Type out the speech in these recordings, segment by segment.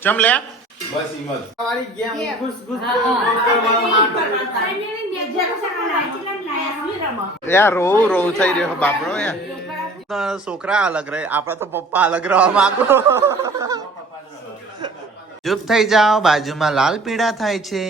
ચમ લે બસ હિંમત વાળી ગેમ ઘુસ ઘુસ યાર રોવું થઈ રહ્યો બાપડો યાર છોકરા અલગ રહે આપડા તો પપ્પા અલગ રહેવા માંગો ચૂપ થઈ જાઓ બાજુમાં લાલ પીળા થાય છે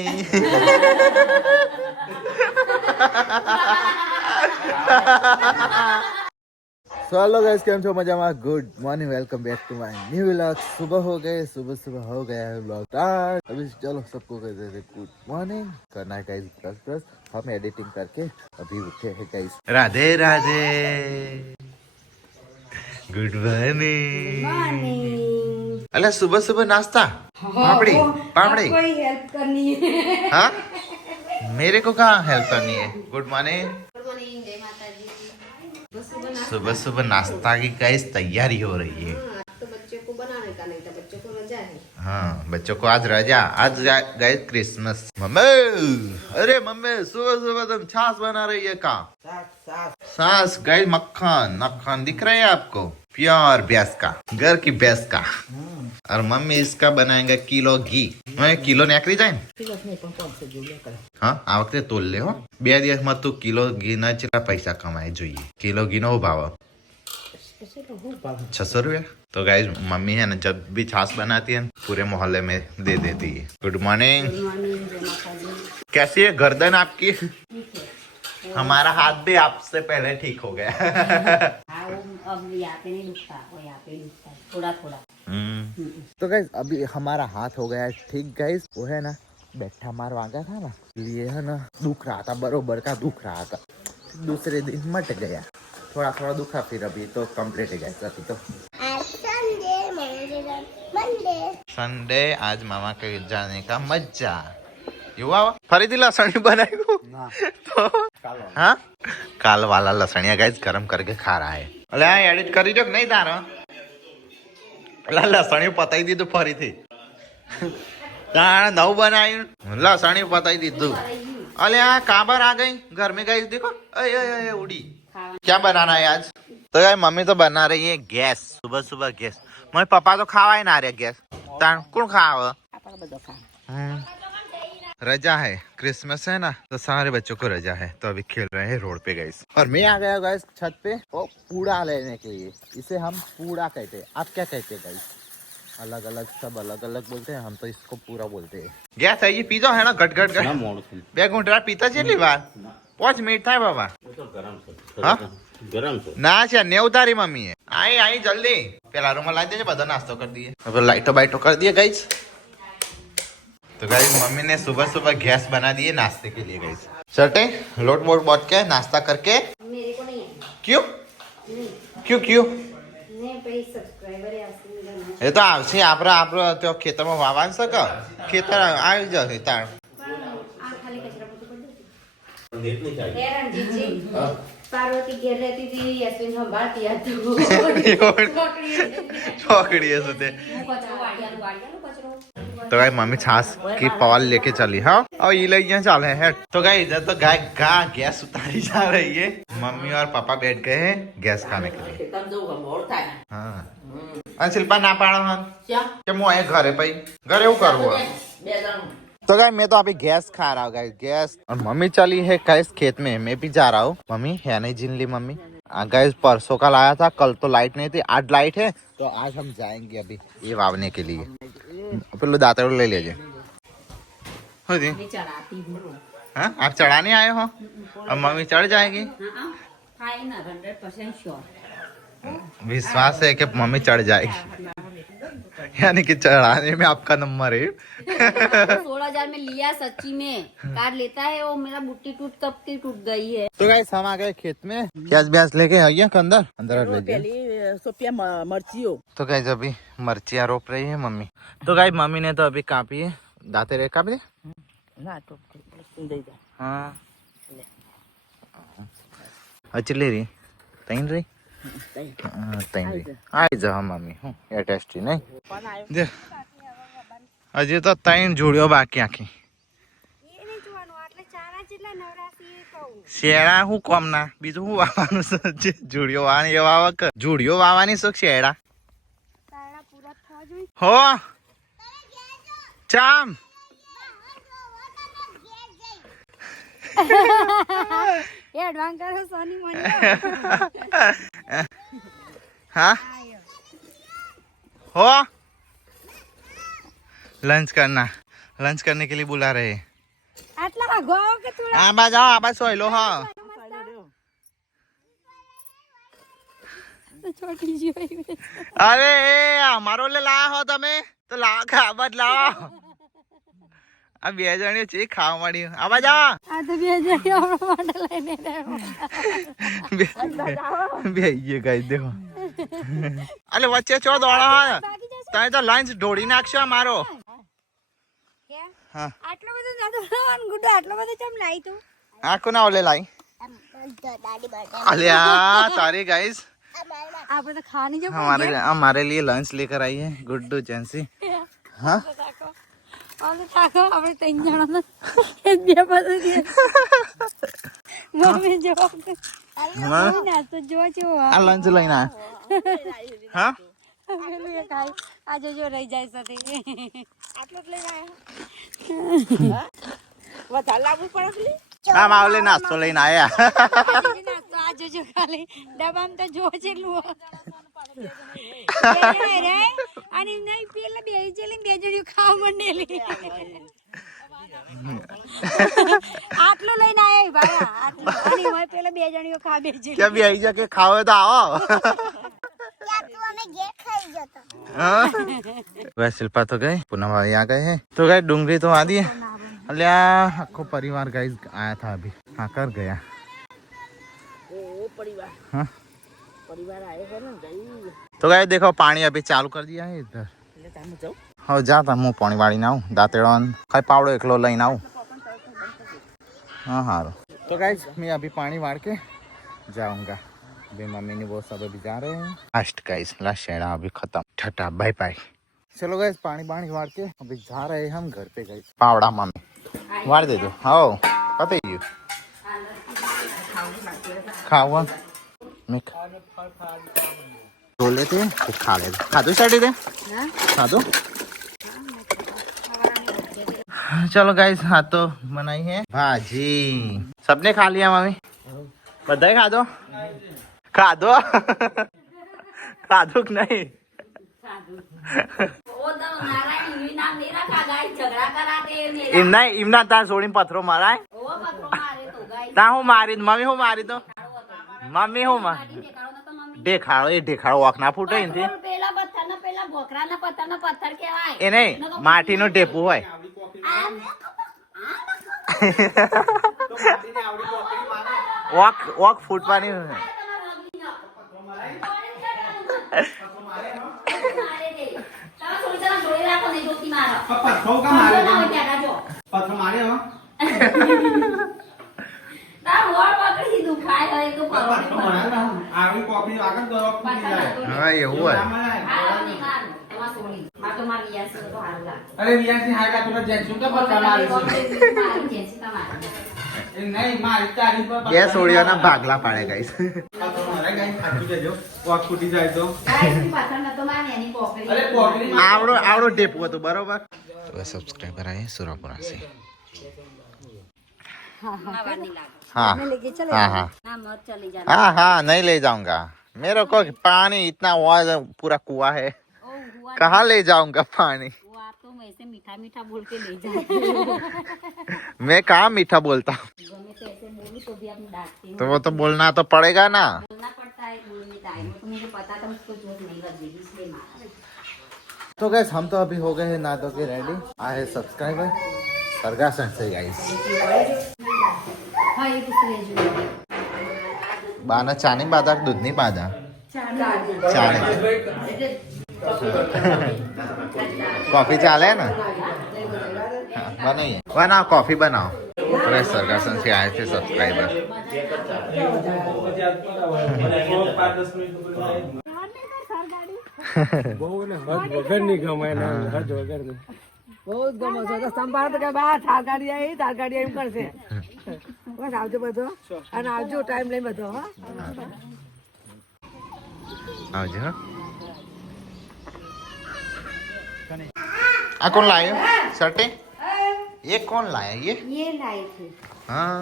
हेलो गाइस केम छो मजामा good morning welcome back to my new vlog सुबह हो गए सुबह हो गया है व्लॉग स्टार्ट अभी चलो सबको कह देते गुड मॉर्निंग करना है गाइस ब्रश हम एडिटिंग करके अभी उठे हैं guys Radhe Radhe good morning अरे सुबह सुबह नाश्ता पापड़ी पापड़ी कोई हेल्प करनी है हाँ मेरे को कहाँ हेल्प करनी है गुड मॉर्निंग सुबह सुबह नाश्ता की गाइस तैयारी हो रही है तो बच्चों को बनाने का नहीं था बच्चों को रजा है हाँ बच्चों को आज रजा आज गाइस क्रिसमस मम्मी अरे मम्मी सुबह सुबह तुम छाछ बना रही है कहाँ छाछ गाइस मक्खन मक्खन दिख रहा है आपको प्योर भैंस का घर की भैंस का और मम्मी इसका बनाएंगे किलो घी मैं किलो निकली जाए हाँ आ वखते तोल ले हो 2 દિવસ માં તું કિલો ઘી ના કેટલા પૈસા કમાય જોઈએ કિલો ઘી નો ભાવ 600 रुपया तो गाइस मम्मी है ना जब भी छाछ बनाती है पूरे मोहल्ले में दे देती है गुड मॉर्निंग कैसी है गर्दन आपकी हमारा हाथ भी आपसे पहले ठीक हो गया अब यहाँ पे नहीं दुखता वो यहाँ पे दुखता थोड़ा थोड़ा तो गाइस अभी हमारा हाथ हो गया है ठीक गाइस वो है ना बैठा मार वागा था ना लिए है ना दुख रहा था बरोबर का दुख रहा था दूसरे दिन मट गया थोड़ा थोड़ा दुखा फिर अभी तो कम्प्लीट है गया अभी तो संडे आज मामा के जाने का मजा युवा फरीदी लसणी बनाई तो हाँ काल वाला लसणिया गाइस गरम करके खा रहा है अरे एडिट करी दो नहीं तारो लसणी पताई दी तो फरी थी नव बनाई लसणी पताई दी तू अरे यहाँ काबर आ गई घर में गई देखो अये उड़ी क्या बनाना है आज तो यार मम्मी तो बना रही है गैस सुबह सुबह गैस मेरे पापा तो खावा ही ना रहे गैस कौन खाव रजा है क्रिसमस है ना तो सारे बच्चों को रजा है तो अभी खेल रहे हैं रोड पे गाइस और मैं आ गया गाइस छत पे वो पूड़ा लेने के लिए इसे हम पूड़ा कहते हैं आप क्या कहते हैं गाइस अलग अलग सब अलग अलग बोलते हैं हम तो इसको पूरा बोलते हैं गैस है ये पीजो है ना गट गट गट બે ઘૂંટડા પીતા છે એટલી વાર 5 મિનિટ થાય બાબા હા ના છે ને ઉતારી મમ્મી आई जल्दी પેલા રૂમ લાવી દેજે બધો નાસ્તો કરી દઈએ હવે લાઈટો બાઈટો કરી દઈએ गाइस तो गाइस मम्मी ने सुबह सुबह गैस बना दिए नाश्ते के लिए गाइस चटे लोट वोट बोट के नाश्ता करके मेरे को नहीं है क्यों क्यों नहीं भाई सब्सक्राइबर है आपसे मिला એ તો આવશે આપણે તો ખેતરમાં વાવવાનું છે કે ખેતર આવી જશે તાર आ खाली कचरा पोछा कर दो हे रणजीत जी पार्वती घेर लेती थी यशविन संभालती आती छोकड़ी है सुते तो गाय मम्मी छाछ की पवाल लेके चली हाँ और ये लोग यहाँ चले हैं तो गाय इधर तो गाय गैस उतारी जा रही है मम्मी और पापा बैठ गए हैं गैस खाने के लिए हाँ शिल्पा ना पाड़ो हम क्या मुझे घरे पाई घरे वो करो तो गाय मैं तो अभी गैस खा रहा हूँ गाइस गैस और मम्मी चली है गैस खेत में मैं भी जा रहा हूँ मम्मी है नहीं जिन ली मम्मी गैस परसों कल आया था कल तो लाइट नहीं थी आज लाइट है तो आज हम जाएंगे अभी ये वावने के लिए पेलो दातड़ ले लीजिए हाँ आप चढ़ाने आए हो अब मम्मी चढ़ जाएगी 100% श्योर विश्वास है कि मम्मी चढ़ जाएगी यानी कि चढ़ाने में आपका नंबर है 16,000 में लिया सच्ची में कार लेता है वो मेरा बुट्टी टूट कब की टूट गई है तो गाइस हम आ गए खेत में प्याज ब्याज लेके आइए अंदर सोपिया मर्चियो तो गाइस अभी मर्चियाँ रोप रही है मम्मी तो गाइस मम्मी ने तो अभी कापी है दाते रे काप दे हाँ अच्छी ले रही तैन रही आई जा मम्मी हूँ या टेस्टी नहीं दे हजी तो तैन जोड़ियो बाकी आखी શેડા હું કોમ ના બીજું હું વાવવાનું છે જોડિયો વાવવાની એ વાવા જોડિયો વાવવાની શોખ શેડા હો ચામ એડવાન્સ કરો સોની મોની हाँ हो लंच करने के लिए बुला रहे हैं આટલા વાગો કે થોડા आबा जाओ आबा सोई लो हाँ છોટી જીવાઈ अरे हमारो ले लाया हो तमे तो ला खाबत लाओ अब બે જણીઓ છે ખાવા મળી આબા જાઓ આ તો બે જણી આપણો માટે લઈને બે ગાઈ દેખો અલે વચ્ચે ચો દોડા હા તમે તો લંચ ઢોળી નાખશો મારો હા આટલો બધો નતો ગુડો આટલો બધો ચમ લાઈ તું આખો ના ઓલે લાઈ અલ્યા सारे गाइस આપણે તો ખાની જો हमारे लिए लंच लेकर आई है गुड्डू जैंसी हाँ ઓલે થાકો આપણે ત્રણ જણા એક બે પછી મમ્મી જો ના તો જો જો આ લંચ લઈને હા પેલું એ ખાઈ આજે જો રહી જાય સાથે આટલો જ લઈને આયા વધારે લાવવું પડે પેલી હા માવલે નાસ્તો લઈને આયા નાસ્તો આ જોજો ખાલી ડબ્બામાં તો જો જેટલું અને નહીં પેલા બે જેલી બે જોડીઓ ખાવા માંડેલી આટલું લઈને આયા ભાઈ આટલું અને હોય પેલા બે જણીઓ ખા બે જેલી क्या भी आई जाके खाओ तो आओ वह शिल्पा तो गए पुनः भाई आ गए हैं तो गए डूंगरी तो आ दिए अलिया आखो परिवार गाइस आया था अभी हाँ कर गया ओ परिवार हाँ परिवार आए हो ना गई तो गए देखो पानी अभी चालू कर दिया है इधर એટલે તામ જાઉં हाँ जाता हूँ पानी वाली ना दातेड़ा खाई पावड़ो एकलो लઈને આવું हाँ हारो तो गाइस मैं अभी पानी वाड़ के जाऊंगा अभी मम्मी ने वो सब अभी जा रहे हैं लास्ट गाइस लास्ट शेड़ा अभी खत्म ठटा बाय बाय चलो गाइस पानी वाणी वाड़ के अभी जा रहे हैं हम घर पे गाइस पावड़ा मम्मी वाड़ दे दो आओ पता ही खावा मैं खा लेते तो खा लेते खा दो स्टार्ट दे खा दो चलो गाइस हाँ तो बनाई है भाजी सबने खा लिया मम्मी बधाई खा दो खा दो खा दो कि नहीं इमना तार सोड़ी पत्थरों मारा है ता हूँ मारी मम्मी हूँ मारी तो मम्मी हूँ ढेखाड़ो ये ढेखाड़ो वॉक ना फूटे इनથી પેલા પથ્થરના પેલા ભોકરાના પથ્થરના પથ્થર કહેવાય એ નહીં માટીનો ટેપુ હોય વોક વોક ફૂટવાની પથ્થરો કા મારે પથ્થર મારે હો પથ્થર મારે ના આવી કોપી આગળ દરો ફૂટી જાય હા એવું હોય અરે વિયાસી હાકા તો જેન્સુ કે પથ્થર મારે એ નહીં મારી તારી પર બે સોળીઓના ભાગલા પાડે ગાઈસ પથ્થર મારે ગાઈ ખાટી જજો કોક ફૂટી જાય તો અરે કોકરી આવડો આવડો ટેપુ હતું બરોબર તો સબસ્ક્રાઇબર આए સુરાપુરા से हाँ हाँ हाँ हाँ हाँ नहीं ले जाऊंगा मेरे को पानी इतना हुआ पूरा कुआं है कहाँ ले जाऊंगा पानी वो आप तो ऐसे मीठा मीठा बोल के ले जाए मैं कहाँ मीठा बोलता हूँ मैं तो ऐसे बोली तो भी आप डांटती हूँ तो वो तो बोलना तो पड़ेगा ना बोलना पड़ता है बोलने टाइम तो मुझे पता था मुझको जोर नहीं लग जाएगी इसलिए मारा तो गैस हम तो अभी हो गए हैं ना तो के रेडी आए सब्सक्राइबर सरगासन से गाइस हाँ ये दूसरे जो बाना चानी बादा दूध नहीं बादा चाने कॉफी चाले ना हाँ, बनाइए बनाओ कॉफी बनाओ पूरे सरगासन से आए थे सब्सक्राइबर બહુ જ ગમે છે તો સંભાળ તો કે બા થાગાડી એમ કરશે બસ આવજો બધો અને આવજો ટાઈમ લઈને બધો હા આવજો आ कौन लाए शर्टे ये कौन लाया ये लाए थे हाँ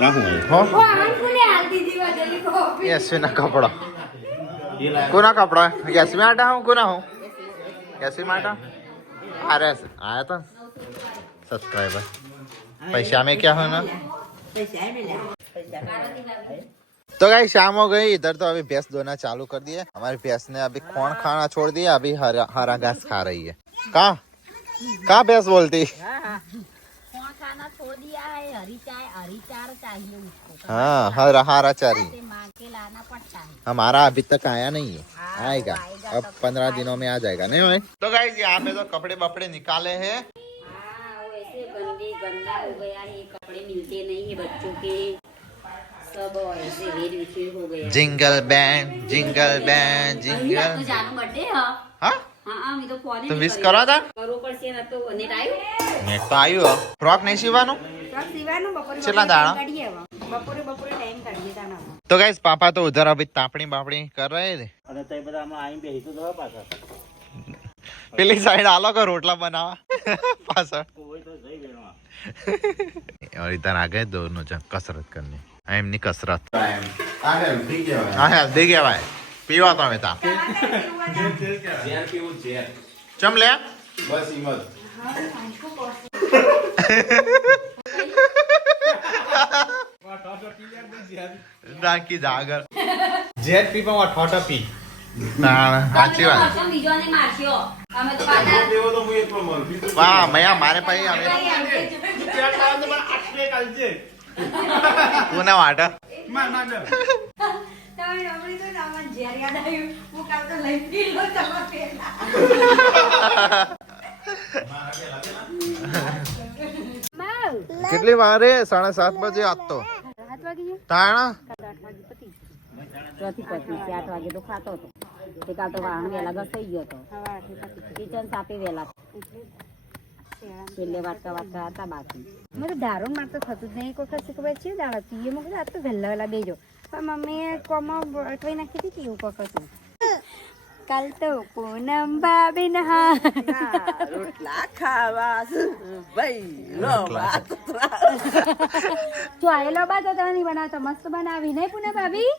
वो हमको ले हाल दीदी वाली कॉफी यशवी ना कपड़ा कोना कपड़ा यशवी आटा हूँ कोना हूँ यशवी आटा अरे आया था सब्सक्राइबर पैसा में क्या होना तो गाइस शाम हो गई इधर तो अभी भैंस धोना चालू कर दिए हमारी भैंस ने अभी खोण खाना छोड़ दिया अभी हरा घास खा रही है कहाँ भैंस बोलती खाना छोड़ दिया है हरी चार चाहिए उसको हाँ हरा चारी माँ के लाना पड़ता है हमारा अभी तक आया नहीं है आएगा अब 15 दिनों में आ जाएगा नहीं भाई तो गाइस यहाँ पे तो कपड़े बपड़े निकाले हैं वैसे गंदा हो गया है कपड़े मिलते नहीं है बच्चों के सब ऐसे वेर विखेर हो गया जिंगल बैंड जिंगल तो जानो बर्थडे हाँ हाँ मैं तो फोन तो विश करा था करो पर से ना तो नेट आयो नेट तो आयो फ्रॉक नहीं सीवानो ट्रक सीवानो बपोरे चला दाड़ा बपोरे टाइम काढिए था ना तो गाइस पापा तो उधर अभी तापड़ी बापड़ी कर रहे थे અને તઈ બધા આમાં આઈ બેહી તો દવા પાછા પેલી સાઈડ આલો का रोटला बनावा पासा કોઈ તો જઈ વેણવા और इधर आ गए दोनों जन कसरत करने एम नहीं कसरत આ હેલ્ધી કહેવાય हाँ हेल्दी क्या भाई पीवा तो हमें था ઝેર પીવું ઝેર चम ले બસ હિંમત डाकी जागर ઝેર પીવા ઠોટા પી ना अच्छी बात બીજોને મારશો અમે તો પાછા દેવો તો હું એકલો મર वाह मैं हमारे भाई हमें ચાર કાળ તો પણ આટલે કાલ છે तू ना वाटा માર માર તમે આપણી તો નામન ઝેર યાદ આવ્યું હું કાલ તો લઈ પી લો તમારા પેલા कितनी बार है 7:30 बजे आज तो 7 વાગે ताना 8 વાગે પતિ ચોથી પતિ 8 વાગે તો ખાતો હતો તે કાલ તો વાહન વેલા ઘસાઈ ગયો હતો કિચન સાપી વેલા છેલ્લે વાટકા હતા બાકી મારે દારૂ માર તો થતું જ નહીં કોઈ ખસી ખબર છે દાડા પીએ મૂકે આ તો વહેલા વહેલા બેજો પણ મમ્મીએ કોમાં અટવાઈ નાખી હતી કેવું કશું કાલ તો પૂનમ ભાભી હા રોટલા ખાવા ભાઈ જો આયેલો બા તો તમે નહીં બનાવતો મસ્ત બનાવી નહીં પૂનમ ભાભી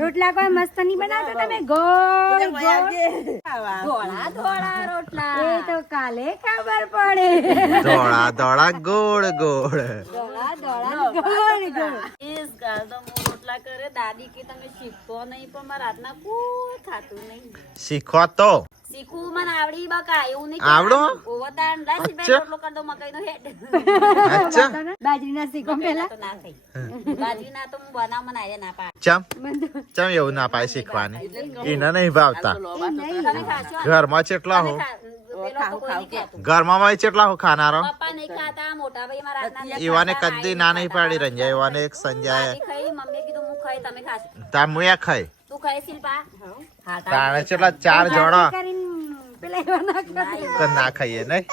રોટલા કોઈ મસ્ત નહીં બનાવતો તમે ગોળ ધોળા ધોળા રોટલા એ તો કાલે ખબર પડે दौड़ा दौड़ा गोड़ गोड़ ધોળા ધોળા ગોળ ગોળ इस गाल तो मुंह रोटला करे दादी की તમે શીખતો નહીં પણ મારા હાથના કોઈ ખાતું નહીં सीखो तो શીખવું મને આવડી બકા એવું નહીં આવડો? ઓવતાન લાસી બે અચ્છા. રોટલો કર દો મકાઈનો હેડ अच्छा બાજરીના શીખો પેલા તો ના થઈ બાજરીના તો હું બનાવ મને આયા ના પાડ चम चम એવું ના પાય શીખવાની એને નહીં ભાવતા તમે ખાશો ઘરમાં ચેટલા હો પેલો તો કોઈ નહીં ખાતું ઘરમાં માં ચેટલા હો ખાનારો પપ્પા નહીં ખાતા મોટા ભાઈ મારા હાથના ઈવાને કદી ના નહીં પાડી રંજા ઈવાને એક સંજાય દાદી ખાઈ મમ્મી કીધું હું ખાઈ તમે ખાશો તા મુયા ખાય તું ખાઈ શિલ્પા હા તાણે ચેટલા 4 જણા પેલા એવા ના કરે. તો ના ખાઈએ નહીં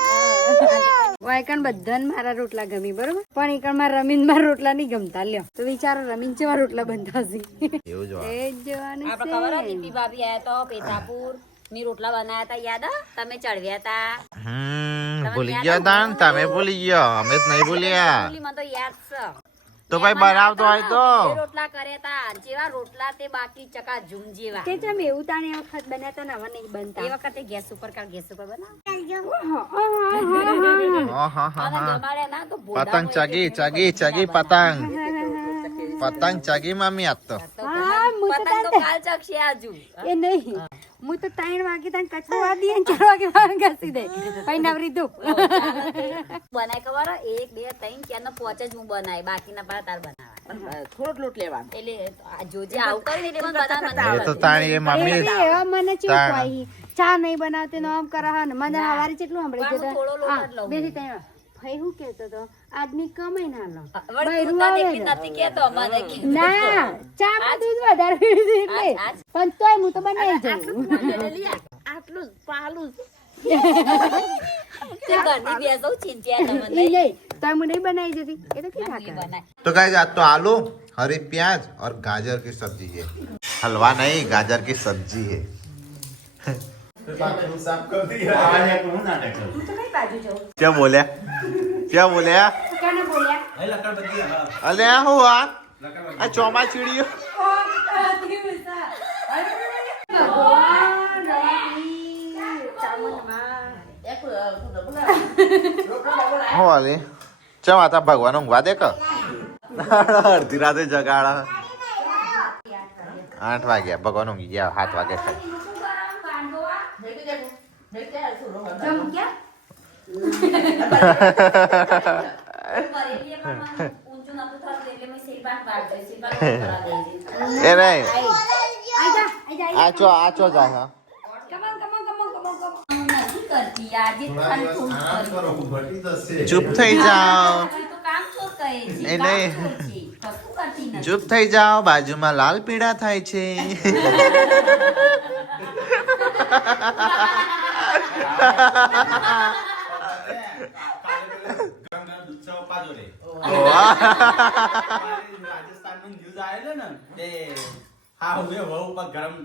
વાયકણ બધાને મારા રોટલા ગમી બરોબર પણ એકણ મારા રમીન મારા રોટલા નહીં ગમતા લ્યો તો વિચારો રમીન ચેવા રોટલા બનતા હશે એવું જો એ જ જોવાનું આપણે ખબર હતી દીપી ભાભી આયા તો પેથાપુર મી રોટલા બનાયા હતા યાદ હે? તમે ચડવ્યા હતા ભૂલી ગયા તાન તમે ભૂલી ગયા અમે જ નહીં ભૂલ્યા પેલી મને તો યાદ છે તો ભાઈ બનાવતો હોય તો બે રોટલા કર્યા હતા જેવા રોટલા તે બાકી ચકા ઝૂમ જેવા તે ચમ એવું તાણે એ વખત બન્યા તા ને હવે નહીં બનતા એ વખતે ગેસ ઉપર બનાવ હા હા અને હા જમાડ્યા ના તો ભોળા પતંગ ચગી ચગી ચગી પતંગ પતંગ ચગી મમ્મી આજ તો હા હું તો પતંગ તો કાલ ચગશે આજુ એ નહીં હું તો 3 વાગે તાણ કચરો વાદી અને 4 વાગે વાળ ઘસી દે પછી નવરી દું બનાય ખબર હે? 1 2 3 ચાર નો 5 જ હું બનાય બાકીના પાર તાર બનાવા થોડોક લોટ લેવાનો એટલે આ જોજે આવું કરી ને એટલે મને બધા એ તો તાણી એ મમ્મી એવા મને ચેવું તાણ. કોઈ ચા નહીં બનાવતે નો આમ કરા ને મને હવારે કેટલું સાંભળી પણ હું થોડો લોટ જ લઉં. બેસી ત્યાં ભાઈ હું કેતો તો આદમી કમાઈ ના લો વળી તું તને એટલી નથી કહેતો મને કે ના ચા માં દૂધ વધારે પીવું છે એટલે આજ- પણ તોય હું તો બનાવી જાઉં આટલું પાલું તે ઘરની બેસો ચિંત્યા તમને એ નહીં તોય હું નહીં બનાવી જતી એ તો કી ઠાકર બનાય तो गाइस आज तो आलू हरी प्याज और गाजर की सब्जी है हलवा नहीं गाजर की सब्जी है क्या बोले क्या बोले કોને બોલ્યા अले हुआ आ चौमा चिड़ियो ભગવાન રમી, ચામુંડમાં. हो वाले चम आता भगवान ઊંઘવા દે કે અડધી રાતે જગાડા 8 વાગ્યા ભગવાન ઊંઘી ગયા 7 વાગે ખાઈ જમ ક્યાં? બરેલી પણ ઊંચું નતું થતું એટલે મેં સિલબાટ વાળ દઈ સિલબાટ કરા દઈ એ નહીં આજા, આજા. આચો જાય હા Come on, come on, come on, come on, come on. નથી કરતી આજે ખાલી થોડું કરી ચૂપ થઈ જાઓ તો કામ છો કહે છે એ કામ નહીં. છો છે કશું કરતી નથી ચૂપ થઈ જાઓ બાજુમાં લાલ પીળા થાય છે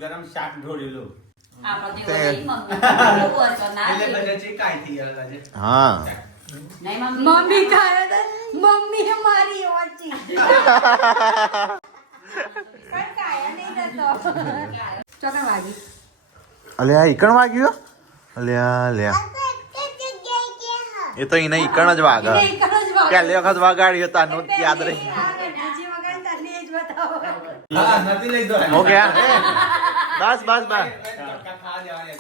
ગરમ શાક ઢોળેલું આપણો તો એવો નહીં મમ્મી એવો હતો ના એટલે કે. બધા કાઈ થઈ ગયા આજે હા નહીં મમ્મી મમ્મી ખાયો તો મમ્મીએ મારી ઓછી પણ કાયા નહીં થતો. ચોકન વાગી. અલે આ ઈકણ વાગ્યો અલ્યા લ્યા એ તો એને ઈકણ જ વાગે એક જ વાગે. પહેલી વખત વગાડ્યો તાનું યાદ રહી બીજી વખત તને એ જ બતાવો. હા નથી લઈ દો હો ગયા બસ બસ બસ ખા જવાની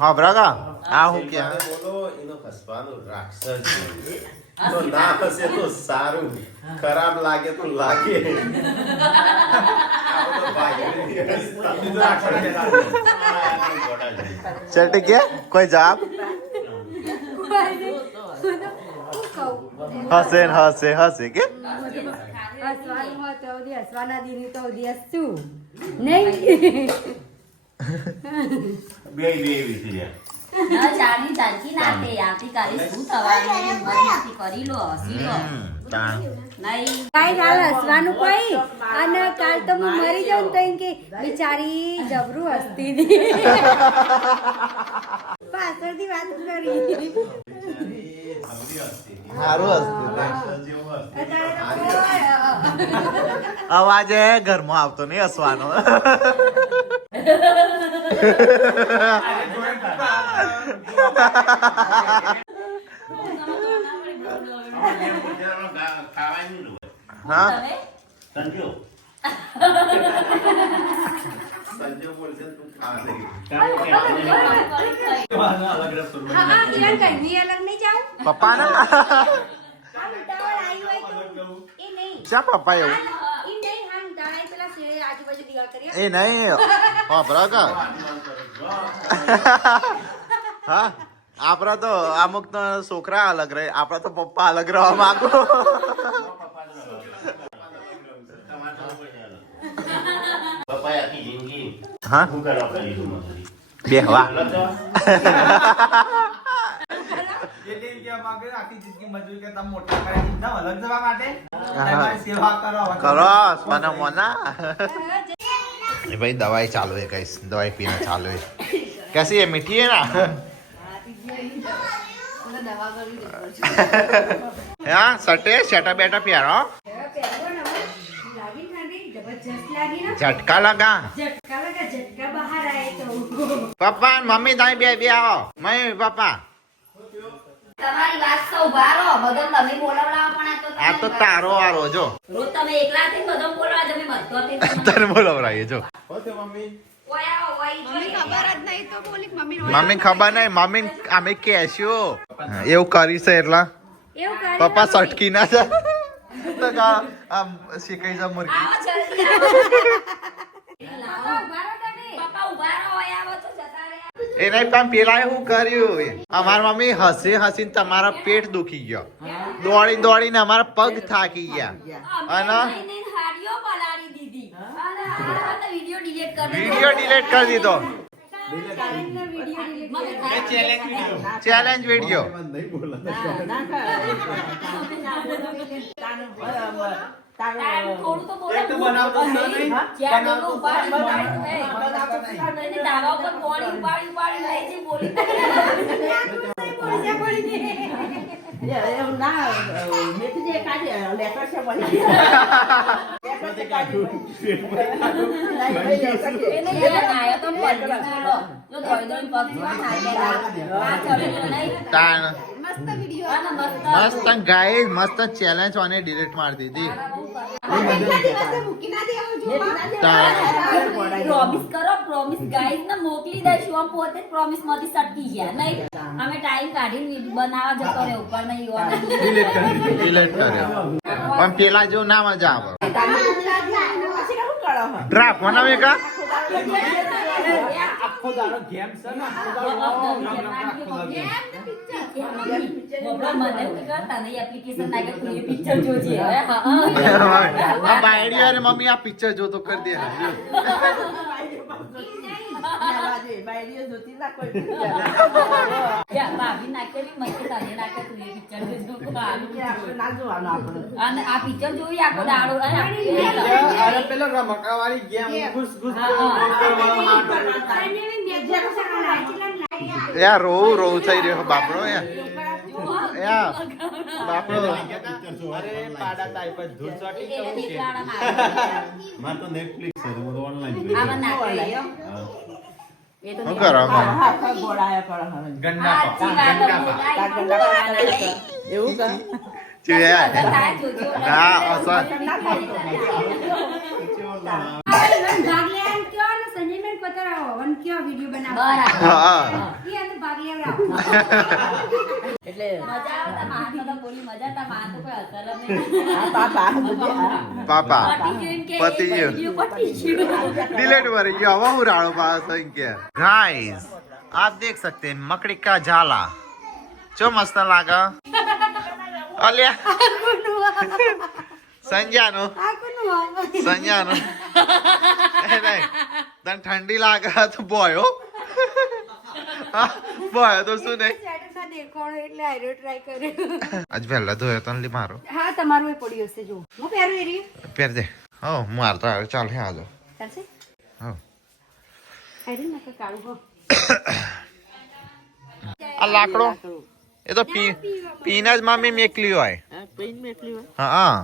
હા બ્રાગા આ હું કે બોલો એનો હસવાનો રાક્ષસ છે. તો ના હસે તો સારું, ખરાબ લાગે તો લાગે. આ બધો ચલ ઠીક है कोई जवाब હસે ને હસે હસે કે હસવાનું હોય તો દી હસવાના દીની તો દિવસ શું નહીં. બે વિસર્યા. ના જાણી તારકી ના તે આવતીકાલે શું થવાનું એ મસ્તી કરી લો હસી લો નહીં કાંઈ કાલ હસવાનું કોઈ અને કાલ તો હું મરી જાઉં તો એમ કે બિચારી જબરું હસતી હતી પાછળથી વાત કરી સારું હસતું રાક્ષસ જેવો હસતો. અવાજ ઘરમાં આવતો નહીં હસવાનો ખાવાની લો. હા હવે સંજો સંજો બોલશે તું ખાવા લઈ. હા કિરણ કઈ અલગ નહીં જાઉં પપ્પા ને આ ઉતાવળ આવી હોય તો એ નહીં શા પપ્પા એવું એ નહીં હા ઉતાવળ આવી પેલા શેરે આજુબાજુ દિવાલ કરી એ નહીં હા બ્રાગા હા આપડા તો અમુક તો છોકરા અલગ રહે આપડા તો પપ્પા અલગ રહેવા માંગો પપ્પાએ આખી જિંદગી હા શું કરવા કરીશું મજૂરી? બેહવા એટલે એમ કહેવા માંગે છે, આખી જિંદગી મજૂરી કરતા મોટા કરે એકદમ અલગ જવા માટે તમારી સેવા કરો કરો મને મોના ये भाई दवाई चालू है गाइस दवाई पीना चालू है कैसी है मीठी है ना हाँ सटे शटा बेटा प्यारो લાગી ઠંડી જબરજસ્ત લાગી ને झटका लगा ઝટકા બહાર આવે તો पापा मम्मी दाई बे आओ मम्मी पापा તમારી વાત તો ઉભા રહો બધો તમે બોલાવડાવો પણ આ તો તારો વારો જો રોજ તમે એકલા થઈને બધો બોલવા તમે બધો તને બોલાવરાઈએ જો હોતે મમ્મી મમ્મી ખબર નહીં મમ્મી અમે કહેશું એવું કરી છે એટલા એવું કરે પપ્પા સટકી ના છે તો આમ શીખાઈ જા મુર્ગી આવો જલ્દી આવો પપ્પા ઉભા રહો આવો તો જતા રહ્યા એ નહીં પણ પેલા શું કર્યું અમારા મમ્મી હસી હસીને તમારા પેટ દુખી ગયો દોડી દોડીને અમારા પગ થાકી ગયા અને હાડીઓ પલાળી દીધી અને આ તો વિડિયો ડિલીટ કરી વિડીયો ડિલીટ કરી દીધો चैलेंज वीडियो नहीं बोला થોડું તો બોલે એક તો બનાવતો જ નહીં. જ્યાં લોકો ઉપાડી ઉપાડી દાવા ઉપર પોણી ઉપાડી ઉપાડી લઈ જઈ બોલી એને નાયો તો પડી ગયો જો ધોઈ ધોઈ પક્ષમાં નાખેલા આ ચડેલો નહીં તાણ મસ્ત મસ્ત ગાઈસ મસ્ત ચેલેન્જ અને ડિલીટ માર દીધી પ્રોમિસ કરો પ્રોમિસ ગાઈસ ને મોકલી દઈશું આમ પોતે પ્રોમિસ માંથી સટકી ગયા નહીં અમે ટાઈમ કાઢીને બનાવવા જતો રહે ઉપર નહીં ડિલીટ કર્યો પણ પેલા જેવું ના મજા આવે ડ્રાફ્ટ બનાવે કા આખો દાડો ગેમ છે ને આખો દાડો આખો દાડો એપ્લિકેશન નાખે તું પિક્ચર જોજે બાયડી અને મમ્મી આ પિક્ચર જો તો કરી દે ભાભી નાખેલી મસ્ત તને નાખે તું પિક્ચર જોજો અને આ પિક્ચર જોઈ આખો દાડો અરે પેલો રમકડાવાળી ગેમ ઘુસ ઘુસ યાર રોવું થઈ રહ્યો બાપડો યાર બાપડો અરે પાડા ટાઈપ જ ધૂળ ચોટી કેવું છે મારે તો નેટફ્લિક્સ છે હું તો ઓનલાઈન આમાં નાખે શું કરો ગંડા એવું કર ના અસર ભાગ લે એમ કયો ને સંજયબેન પતરાવો વન કયો વિડિયો બનાવો હા ઈ અને ભાગ લેવડાવો એટલે મજા આવે તા માન તો બોલી મજા તા માન તો કોઈ અસર જ નહીં પાપા પતી પતી ગયું. डिलीट हो रही है हवा हो रहा पास क्या गाइस आप देख सकते हैं मकड़ी का जाला जो मस्त लागा अलिया संजानो संजानो नहीं तन ठंडी लागा तो बोयो બોય તો શું નહીં સ્ટેટસમાં દેખાણો એટલે આયરો ટ્રાય કર્યો આજ પહેલા ધોયો તો લી મારો હા તમારું એ પડ્યું હશે જો હું પહેરું એરી પહેર દે હો માર તો આવે ચાલ હે આજો ચાલશે હો આયરી નાખે કાળું હો આ લાકડો એ તો પીના જ મમ્મી મેકલી હોય हाँ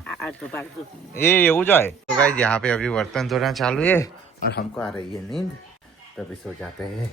ये એવું જ હોય तो गाइस यहाँ पे अभी बर्तन धोना चालू है और हमको आ रही है नींद तभी सो जाते हैं